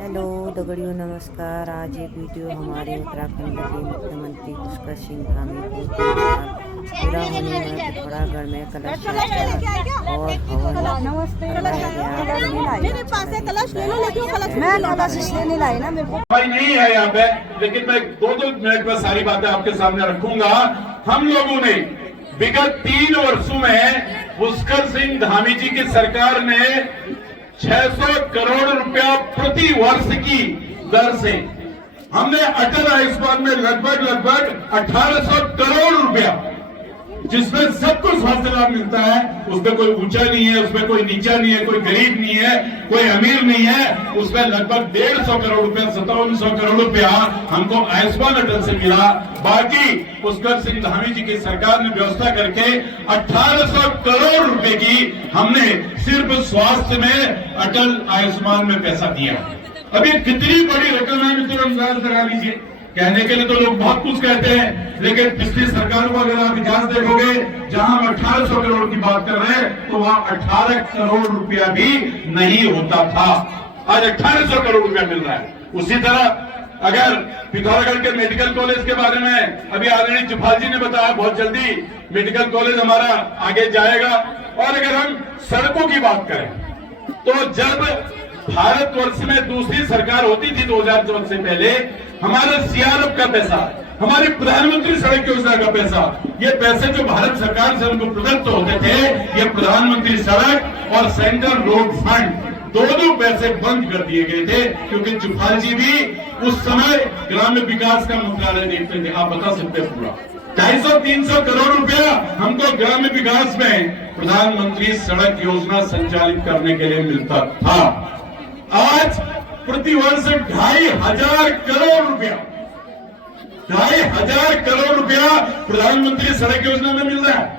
Hello दगड़ियों, नमस्कार। आज ये वीडियो हमारे उत्तराखंड के मुख्यमंत्री पुष्कर सिंह धामी को 3 साल पूरा होने में पिथौरागढ़ में कलश यात्रा और हवन करवाया गया। मेरे पास है कलश, ले लो। लेकिन मैं कलश इसलिए नहीं लाई ना, मेरे को भाई नहीं है यहाँ पे, लेकिन मैं 2-2 मिनट में सारी बातें आपके सामने रखूंगा। हम लोगों ने विगत 3 वर्षों में पुष्कर सिंह धामी जी की सरकार ने 600 करोड़ रुपया प्रति वर्ष की दर से हमने अटल आयुष्मान में लगभग 1800 करोड़ रुपया, जिसमें सबको स्वास्थ्य लाभ मिलता है। उसमें कोई ऊंचा नहीं है, उसमें कोई नीचा नहीं है, कोई गरीब नहीं है, कोई अमीर नहीं है। उसमें लगभग 150 करोड़ रुपया, 5700 करोड़ रुपया हमको आयुष्मान अटल से मिला। बाकी पुष्कर सिंह धामी जी की सरकार ने व्यवस्था करके 1800 करोड़ रुपए की हमने सिर्फ स्वास्थ्य में अटल आयुष्मान में पैसा दिया। अब ये कितनी बड़ी रकम है, मित्रों अंदाज लगा लीजिए। कहने के लिए तो लोग बहुत कुछ कहते हैं, लेकिन पिछली सरकार को अगर आप इतिहास देखोगे, जहां हम 1800 करोड़ की बात कर रहे हैं, तो वहां 18 करोड़ रुपया भी नहीं होता था। आज 1800 करोड़ रुपया मिल रहा है। उसी तरह अगर पिथौरागढ़ के मेडिकल कॉलेज के बारे में अभी आदरणीय जुफाल जी ने बताया, बहुत जल्दी मेडिकल कॉलेज हमारा आगे जाएगा। और अगर हम सड़कों की बात करें, तो जब भारतवर्ष में दूसरी सरकार होती थी 2014 से पहले, हमारे सीआरएफ का पैसा, हमारी प्रधानमंत्री सड़क योजना का पैसा, ये पैसे जो भारत सरकार से उनको प्रदत्त होते थे, ये प्रधानमंत्री सड़क और सेंट्रल रोड फंड दोनों पैसे बंद कर दिए गए थे, क्योंकि जुफाल जी भी उस समय ग्राम्य विकास का मंत्रालय देखते थे। आप बता सकते हैं पूरा 250-300 करोड़ रुपया हमको ग्राम्य विकास में प्रधानमंत्री सड़क योजना संचालित करने के लिए मिलता था। आज प्रतिवर्ष 2500 करोड़ रुपया, 2500 करोड़ रुपया प्रधानमंत्री सड़क योजना में मिल रहा है।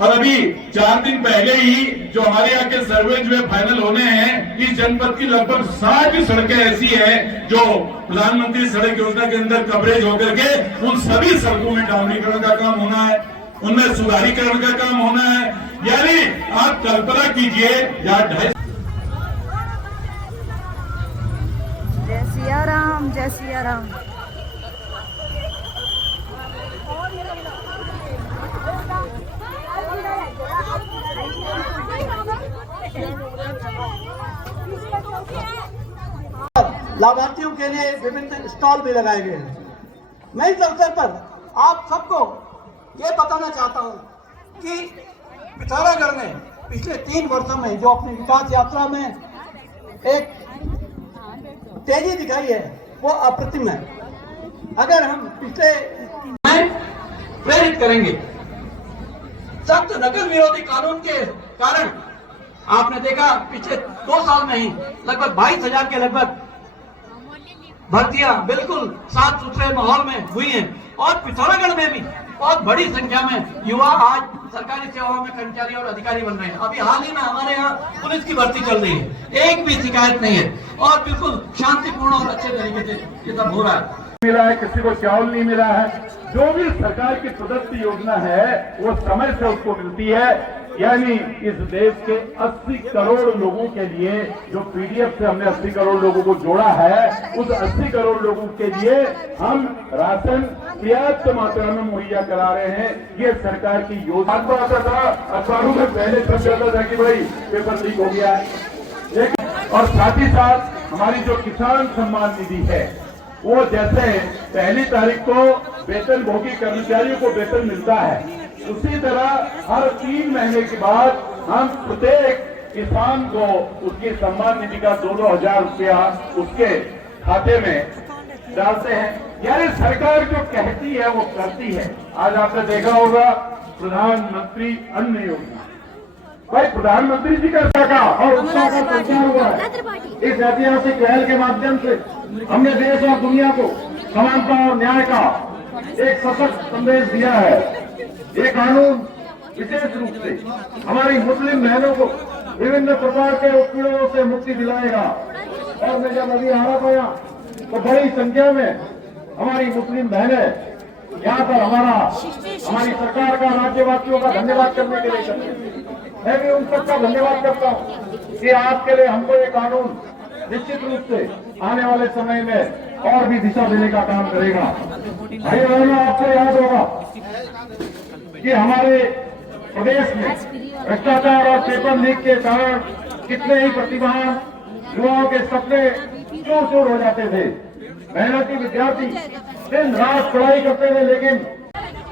और अभी 4 दिन पहले ही जो हमारे यहाँ के सर्वे जो है फाइनल होने हैं, इस जनपद की लगभग 60 सड़कें ऐसी हैं जो प्रधानमंत्री सड़क योजना के अंदर कवरेज होकर के उन सभी सड़कों में डामरीकरण का काम होना है, उनमें सुधारीकरण का काम होना है। यानी आप कल्पना कीजिए, यहाँ 250 जय सिया राम, जय सिया राम। लाभार्थियों के लिए विभिन्न स्टॉल भी लगाए गए हैं। मैं इस अवसर पर आप सबको ये बताना चाहता हूँ कि पिथौरागढ़ ने पिछले 3 वर्षों में जो अपनी विकास यात्रा में एक तेजी दिखाई है, वो अप्रतिम है। अगर हम पिछले प्रेरित करेंगे, सख्त नकल विरोधी कानून के कारण आपने देखा पिछले 2 साल में ही लगभग 22,000 के लगभग भर्तियां बिल्कुल साफ सुथरे माहौल में हुई हैं। और पिथौरागढ़ में भी बहुत बड़ी संख्या में युवा आज सरकारी सेवाओं में कर्मचारी और अधिकारी बन रहे हैं। अभी हाल ही में हमारे यहाँ पुलिस की भर्ती चल रही है, एक भी शिकायत नहीं है और बिल्कुल शांतिपूर्ण और अच्छे तरीके से ये सब हो रहा है। मिला है, किसी को चावल नहीं मिला है। जो भी सरकार की प्रदत्त योजना है वो समय से उसको मिलती है। यानी इस देश के 80 करोड़ लोगों के लिए, जो पीडीएफ से हमने 80 करोड़ लोगों को जोड़ा है, उस 80 करोड़ लोगों के लिए हम राशन पर्याप्त मात्रा में मुहैया करा रहे हैं। ये सरकार की योजना। आता था अखबारों में पहले छप जाता था कि भाई पेपर लीक हो गया है, लेकिन और साथ ही साथ हमारी जो किसान सम्मान निधि है, वो जैसे 1 तारीख को वेतनभोगी कर्मचारियों को वेतन मिलता है, उसी तरह हर 3 महीने के बाद हम प्रत्येक किसान को उसकी सम्मान निधि का 2-2 हजार रुपया उसके खाते में डालते हैं। यानी सरकार जो कहती है वो करती है। आज आपने देखा होगा प्रधानमंत्री अन्न योजना, भाई प्रधानमंत्री जी का शाखा और उसका प्रचार हुआ है। इस ऐतिहासिक पहल के माध्यम से हमने देश और दुनिया को समानता और न्याय का एक सशक्त संदेश दिया है। ये कानून विशेष रूप से हमारी मुस्लिम बहनों को विभिन्न प्रकार के उत्पीड़नों से मुक्ति दिलाएगा। और मैं जब अभी आ रहा था यहाँ, तो बड़ी संख्या में हमारी मुस्लिम बहनें यहाँ पर हमारी सरकार का, राज्यवासियों का धन्यवाद करने के लिए मैं भी उन सबका धन्यवाद करता हूँ कि आज के लिए हमको ये कानून निश्चित रूप से आने वाले समय में और भी दिशा देने का काम करेगा। भाई बहनों, आपको याद होगा कि हमारे प्रदेश में भ्रष्टाचार और पेपर लीक के कारण कितने ही प्रतिभावान युवाओं के सपने चूर चूर हो जाते थे। मेहनती विद्यार्थी दिन रात पढ़ाई करते थे, लेकिन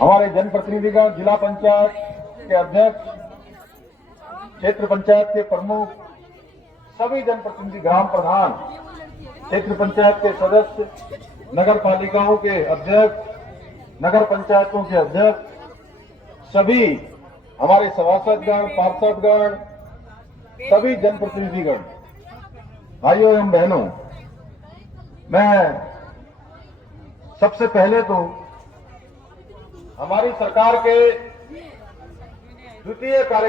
हमारे जनप्रतिनिधिगण, जिला पंचायत के अध्यक्ष, क्षेत्र पंचायत के प्रमुख, सभी जनप्रतिनिधि, ग्राम प्रधान, क्षेत्र पंचायत के सदस्य, नगर पालिकाओं के अध्यक्ष, नगर पंचायतों के अध्यक्ष, सभी हमारे सभासदगण, पार्षदगण, सभी जनप्रतिनिधिगण, भाइयों एवं बहनों, मैं सबसे पहले तो हमारी सरकार के द्वितीय कार्य